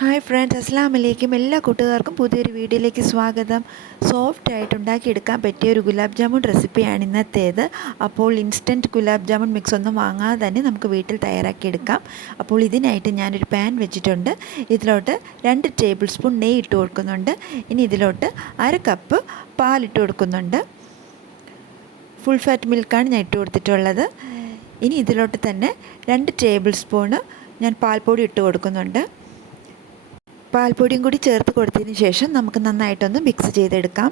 Hi friends അസ്സാം വലൈക്കും എല്ലാ കൂട്ടുകാർക്കും പുതിയൊരു വീഡിയോയിലേക്ക് സ്വാഗതം. സോഫ്റ്റ് ആയിട്ട് ഉണ്ടാക്കിയെടുക്കാൻ പറ്റിയ ഒരു ഗുലാബ് ജാമുൻ റെസിപ്പിയാണ് ഇന്നത്തേത്. അപ്പോൾ ഇൻസ്റ്റന്റ് ഗുലാബ് ജാമുൻ മിക്സ് ഒന്നും വാങ്ങാതെ തന്നെ നമുക്ക് വീട്ടിൽ തയ്യാറാക്കിയെടുക്കാം. അപ്പോൾ ഇതിനായിട്ട് ഞാനൊരു പാൻ വെച്ചിട്ടുണ്ട്. ഇതിലോട്ട് രണ്ട് ടേബിൾ സ്പൂൺ നെയ്യ് ഇട്ട് കൊടുക്കുന്നുണ്ട്. ഇനി ഇതിലോട്ട് അര കപ്പ് പാലിട്ട് കൊടുക്കുന്നുണ്ട്. ഫുൾ ഫാറ്റ് മിൽക്കാണ് ഞാൻ ഇട്ട് കൊടുത്തിട്ടുള്ളത്. ഇനി ഇതിലോട്ട് തന്നെ രണ്ട് ടേബിൾ സ്പൂണ് ഞാൻ പാൽപ്പൊടി ഇട്ട് കൊടുക്കുന്നുണ്ട്. പാൽപ്പൊടിയും കൂടി ചേർത്ത് കൊടുത്തതിന് ശേഷം നമുക്ക് നന്നായിട്ടൊന്ന് മിക്സ് ചെയ്തെടുക്കാം.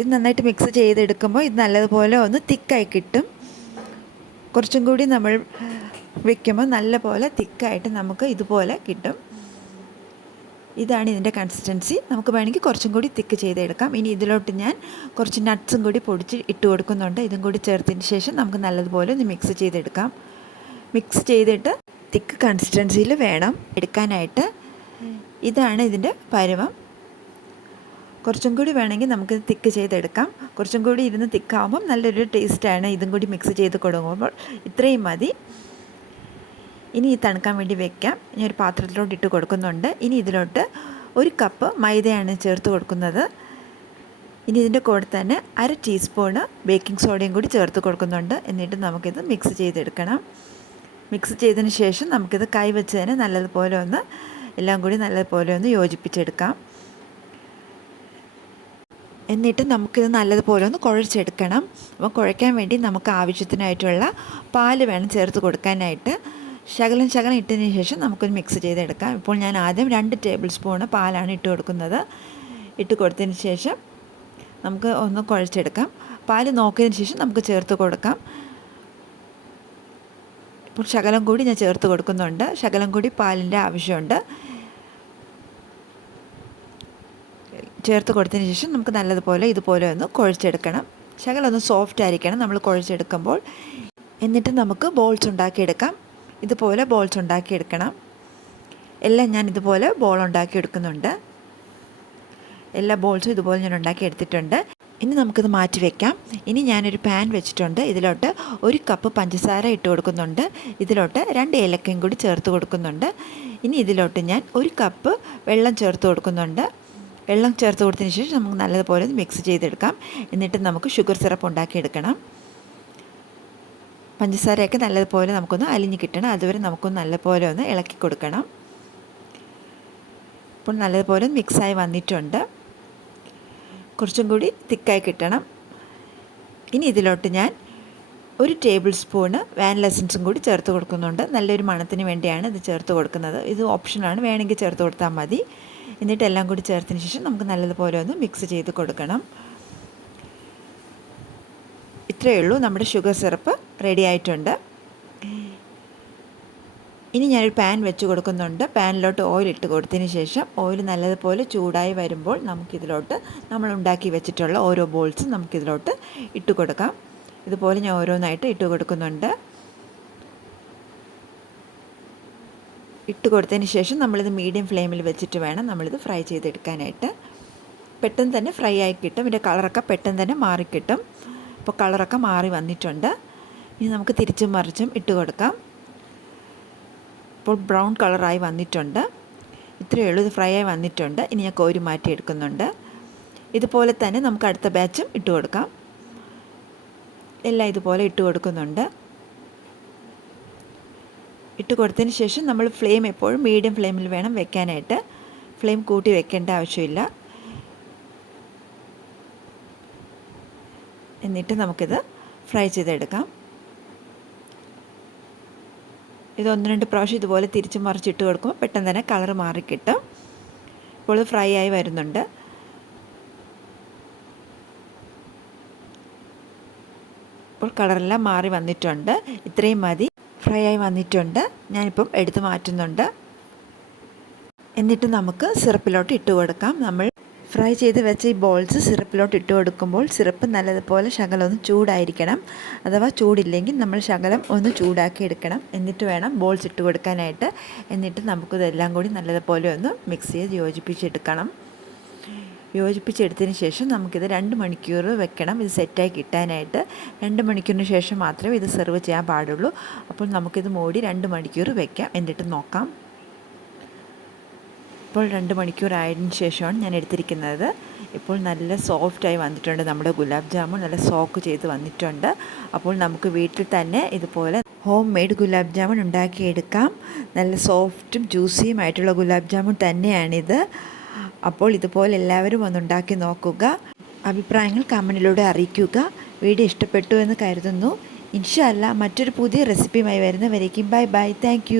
ഇത് നന്നായിട്ട് മിക്സ് ചെയ്തെടുക്കുമ്പോൾ ഇത് നല്ലതുപോലെ ഒന്ന് തിക്കായി കിട്ടും. കുറച്ചും കൂടി നമ്മൾ വെക്കുമ്പോൾ നല്ലപോലെ തിക്കായിട്ട് നമുക്ക് ഇതുപോലെ കിട്ടും. ഇതാണ് ഇതിന്റെ കൺസിസ്റ്റൻസി നമുക്ക് വേണമെങ്കിൽ കുറച്ചും കൂടി തിക്ക് ചെയ്തെടുക്കാം. ഇനി ഇതിലോട്ട് ഞാൻ കുറച്ച് നട്ട്സും കൂടി പൊടിച്ച് ഇട്ട് കൊടുക്കുന്നുണ്ട്. ഇതും കൂടി ചേർത്തതിന് ശേഷം നമുക്ക് നല്ലതുപോലെ ഒന്ന് മിക്സ് ചെയ്തെടുക്കാം. മിക്സ് ചെയ്തിട്ട് തിക്ക് കൺസിസ്റ്റൻസിയിൽ വേണം എടുക്കാനായിട്ട്. ഇതാണ് ഇതിന്റെ പരുവം. കുറച്ചും കൂടി വേണമെങ്കിൽ നമുക്ക് തിക്ക് ചെയ്തെടുക്കാം. കുറച്ചും കൂടി ഇരുന്ന് തിക്കാവുമ്പം നല്ലൊരു ടേസ്റ്റാണ് ഇതും കൂടി മിക്സ് ചെയ്ത് കൊടുക്കുമ്പോൾ ഇത്രയും മതി. ഇനി ഈ തണുക്കാൻ വേണ്ടി വെക്കാം. ഇനി ഒരു പാത്രത്തിലോട്ട് ഇട്ട് കൊടുക്കുന്നുണ്ട്. ഇനി ഇതിലോട്ട് ഒരു കപ്പ് മൈദയാണ് ചേർത്ത് കൊടുക്കുന്നത്. ഇനി ഇതിന്റെ കൂടെ തന്നെ അര ടീസ്പൂണ് ബേക്കിംഗ് സോഡയും കൂടി ചേർത്ത് കൊടുക്കുന്നുണ്ട്. എന്നിട്ട് നമുക്കിത് മിക്സ് ചെയ്തെടുക്കണം. മിക്സ് ചെയ്തതിന് ശേഷം നമുക്കിത് കൈ വെച്ച് തന്നെ നല്ലതുപോലെ ഒന്ന് എല്ലാം കൂടി നല്ലതുപോലെ ഒന്ന് യോജിപ്പിച്ചെടുക്കാം. എന്നിട്ട് നമുക്കിത് നല്ലതുപോലെ ഒന്ന് കുഴച്ചെടുക്കണം. അപ്പോൾ കുഴയ്ക്കാൻ വേണ്ടി നമുക്ക് ആവശ്യത്തിനായിട്ടുള്ള പാൽ വേണം ചേർത്ത് കൊടുക്കാനായിട്ട്. ശകലം ശകലം ഇട്ടതിന് ശേഷം നമുക്കൊന്ന് മിക്സ് ചെയ്തെടുക്കാം. ഇപ്പോൾ ഞാൻ ആദ്യം രണ്ട് ടേബിൾ സ്പൂണ് പാലാണ് ഇട്ട് കൊടുക്കുന്നത്. ഇട്ട് കൊടുത്തതിന് ശേഷം നമുക്ക് ഒന്ന് കുഴച്ചെടുക്കാം. പാൽ നോക്കിയതിന് ശേഷം നമുക്ക് ചേർത്ത് കൊടുക്കാം. ഇപ്പോൾ ശകലം കൂടി ഞാൻ ചേർത്ത് കൊടുക്കുന്നുണ്ട്. ശകലം കൂടി പാലിന്റെ ആവശ്യമുണ്ട്. ചേർത്ത് കൊടുത്തതിന് ശേഷം നമുക്ക് നല്ലതുപോലെ ഇതുപോലെ ഒന്ന് കുഴച്ചെടുക്കണം. ശകലം ഒന്ന് സോഫ്റ്റ് ആയിരിക്കണം നമ്മൾ കുഴച്ചെടുക്കുമ്പോൾ. എന്നിട്ട് നമുക്ക് ബോൾസ് ഉണ്ടാക്കിയെടുക്കാം. ഇതുപോലെ ബോൾസ് ഉണ്ടാക്കിയെടുക്കണം. എല്ലാം ഞാൻ ഇതുപോലെ ബോൾ ഉണ്ടാക്കിയെടുക്കുന്നുണ്ട്. എല്ലാ ബോൾസും ഇതുപോലെ ഞാൻ ഉണ്ടാക്കി എടുത്തിട്ടുണ്ട് ഇനി നമുക്കിത് മാറ്റി വെക്കാം. ഇനി ഞാനൊരു പാൻ വെച്ചിട്ടുണ്ട്. ഇതിലോട്ട് ഒരു കപ്പ് പഞ്ചസാര ഇട്ട് കൊടുക്കുന്നുണ്ട്. ഇതിലോട്ട് രണ്ട് ഏലക്കയും കൂടി ചേർത്ത് കൊടുക്കുന്നുണ്ട്. ഇനി ഇതിലോട്ട് ഞാൻ ഒരു കപ്പ് വെള്ളം ചേർത്ത് കൊടുക്കുന്നുണ്ട്. വെള്ളം ചേർത്ത് കൊടുത്തതിന് ശേഷം നമുക്ക് നല്ലതുപോലെ മിക്സ് ചെയ്തെടുക്കാം. എന്നിട്ട് നമുക്ക് ഷുഗർ സിറപ്പ് ഉണ്ടാക്കിയെടുക്കണം. പഞ്ചസാരയൊക്കെ നല്ലതുപോലെ നമുക്കൊന്ന് അലിഞ്ഞ് കിട്ടണം. അതുവരെ നമുക്കൊന്ന് നല്ലപോലെ ഒന്ന് ഇളക്കി കൊടുക്കണം. ഇപ്പോൾ നല്ലതുപോലെ മിക്സായി വന്നിട്ടുണ്ട്. കുറച്ചും കൂടി തിക്കായി കിട്ടണം. ഇനി ഇതിലോട്ട് ഞാൻ ഒരു ടേബിൾ സ്പൂണ് വാനില എസൻസും കൂടി ചേർത്ത് കൊടുക്കുന്നുണ്ട്. നല്ലൊരു മണത്തിന് വേണ്ടിയാണ് ഇത് ചേർത്ത് കൊടുക്കുന്നത്. ഇത് ഓപ്ഷനാണ് വേണമെങ്കിൽ ചേർത്ത് കൊടുത്താൽ മതി. എന്നിട്ട് എല്ലാം കൂടി ചേർത്തതിന് ശേഷം നമുക്ക് നല്ലതുപോലെ ഒന്ന് മിക്സ് ചെയ്ത് കൊടുക്കണം. ഇത്രയേ ഉള്ളൂ. നമ്മുടെ ഷുഗർ സിറപ്പ് റെഡി ആയിട്ടുണ്ട്. ഇനി ഞാനൊരു പാൻ വെച്ച് കൊടുക്കുന്നുണ്ട്. പാനിലോട്ട് ഓയിൽ ഇട്ട് കൊടുത്തതിന് ശേഷം ഓയിൽ നല്ലതുപോലെ ചൂടായി വരുമ്പോൾ നമുക്കിതിലോട്ട് നമ്മൾ ഉണ്ടാക്കി വെച്ചിട്ടുള്ള ഓരോ ബോൾസും നമുക്കിതിലോട്ട് ഇട്ട് കൊടുക്കാം. ഇതുപോലെ ഞാൻ ഓരോന്നായിട്ട് ഇട്ട് കൊടുക്കുന്നുണ്ട്. ഇട്ട് കൊടുത്തതിന് ശേഷം നമ്മളിത് മീഡിയം ഫ്ലെയിമിൽ വെച്ചിട്ട് വേണം നമ്മളിത് ഫ്രൈ ചെയ്തെടുക്കാനായിട്ട്. പെട്ടെന്ന് തന്നെ ഫ്രൈ ആയി കിട്ടും. ഇതിന്റെ കളറൊക്കെ പെട്ടെന്ന് തന്നെ മാറിക്കിട്ടും ഇപ്പോൾ കളറൊക്കെ മാറി വന്നിട്ടുണ്ട്. ഇനി നമുക്ക് തിരിച്ചും മറിച്ചും ഇട്ട് കൊടുക്കാം. ഇപ്പോൾ ബ്രൗൺ കളറായി വന്നിട്ടുണ്ട്. ഇത്രയേ ഉള്ളൂ ഇത് ഫ്രൈ ആയി വന്നിട്ടുണ്ട്. ഇനി ഞാൻ കോരി മാറ്റി എടുക്കുന്നുണ്ട് ഇതുപോലെ തന്നെ നമുക്ക് അടുത്ത ബാച്ചും ഇട്ട് കൊടുക്കാം. എല്ലാം ഇതുപോലെ ഇട്ട് കൊടുക്കുന്നുണ്ട്. ഇട്ട് കൊടുത്തതിന് ശേഷം നമ്മൾ ഫ്ലെയിം എപ്പോഴും മീഡിയം ഫ്ലെയിമിൽ വേണം വെക്കാനായിട്ട്. ഫ്ലെയിം കൂട്ടി വെക്കേണ്ട ആവശ്യമില്ല. എന്നിട്ട് നമുക്കിത് ഫ്രൈ ചെയ്തെടുക്കാം. ഇത് ഒന്ന് രണ്ട് പ്രാവശ്യം ഇതുപോലെ തിരിച്ച് മറിച്ചിട്ട് കൊടുക്കുമ്പോൾ പെട്ടെന്ന് തന്നെ കളർ മാറിക്കിട്ടും ഇപ്പോൾ ഫ്രൈ ആയി വരുന്നുണ്ട്. ഇപ്പോൾ കളറെല്ലാം മാറി വന്നിട്ടുണ്ട്. ഇത്രയും മതി. ഫ്രൈ ആയി വന്നിട്ടുണ്ട്. ഞാനിപ്പം എടുത്ത് മാറ്റുന്നുണ്ട്. എന്നിട്ട് നമുക്ക് സിറപ്പിലോട്ട് ഇട്ട് കൊടുക്കാം. നമ്മൾ ഫ്രൈ ചെയ്ത് വെച്ച ഈ ബോൾസ് സിറപ്പിലോട്ട് ഇട്ട് കൊടുക്കുമ്പോൾ സിറപ്പ് നല്ലതുപോലെ ശകലം ഒന്ന് ചൂടായിരിക്കണം. അഥവാ ചൂടില്ലെങ്കിൽ നമ്മൾ ശകലം ഒന്ന് ചൂടാക്കി എടുക്കണം. എന്നിട്ട് വേണം ബോൾസ് ഇട്ട് കൊടുക്കാനായിട്ട്. എന്നിട്ട് നമുക്കിതെല്ലാം കൂടി നല്ലതുപോലെ ഒന്ന് മിക്സ് ചെയ്ത് യോജിപ്പിച്ചെടുക്കണം. യോജിപ്പിച്ചെടുത്തതിന് ശേഷം നമുക്കിത് രണ്ട് മണിക്കൂർ വെക്കണം. ഇത് സെറ്റായി കിട്ടാനായിട്ട്. രണ്ട് മണിക്കൂറിന് ശേഷം മാത്രമേ ഇത് സെർവ് ചെയ്യാൻ പാടുള്ളൂ. അപ്പോൾ നമുക്കിത് മൂടി രണ്ട് മണിക്കൂർ വെക്കാം. എന്നിട്ട് നോക്കാം. ഇപ്പോൾ രണ്ട് മണിക്കൂറായതിനു ശേഷമാണ് ഞാൻ എടുത്തിരിക്കുന്നത്. ഇപ്പോൾ നല്ല സോഫ്റ്റായി വന്നിട്ടുണ്ട് നമ്മുടെ ഗുലാബ് ജാമുൻ. നല്ല സോക്ക് ചെയ്ത് വന്നിട്ടുണ്ട്. അപ്പോൾ നമുക്ക് വീട്ടിൽ തന്നെ ഇതുപോലെ ഹോം മെയ്ഡ് ഗുലാബ് ജാമുൻ ഉണ്ടാക്കിയെടുക്കാം. നല്ല സോഫ്റ്റും ജ്യൂസിയും ആയിട്ടുള്ള ഗുലാബ് ജാമുൻ തന്നെയാണിത്. അപ്പോൾ ഇതുപോലെ എല്ലാവരും ഒന്ന് ഉണ്ടാക്കി നോക്കുക. അഭിപ്രായങ്ങൾ കമന്റിലൂടെ അറിയിക്കുക. വീഡിയോ ഇഷ്ടപ്പെട്ടു എന്ന് കരുതുന്നു. ഇൻഷല്ല മറ്റൊരു പുതിയ റെസിപ്പിയുമായി വരുന്നവരേക്കും ബൈ ബൈ. താങ്ക്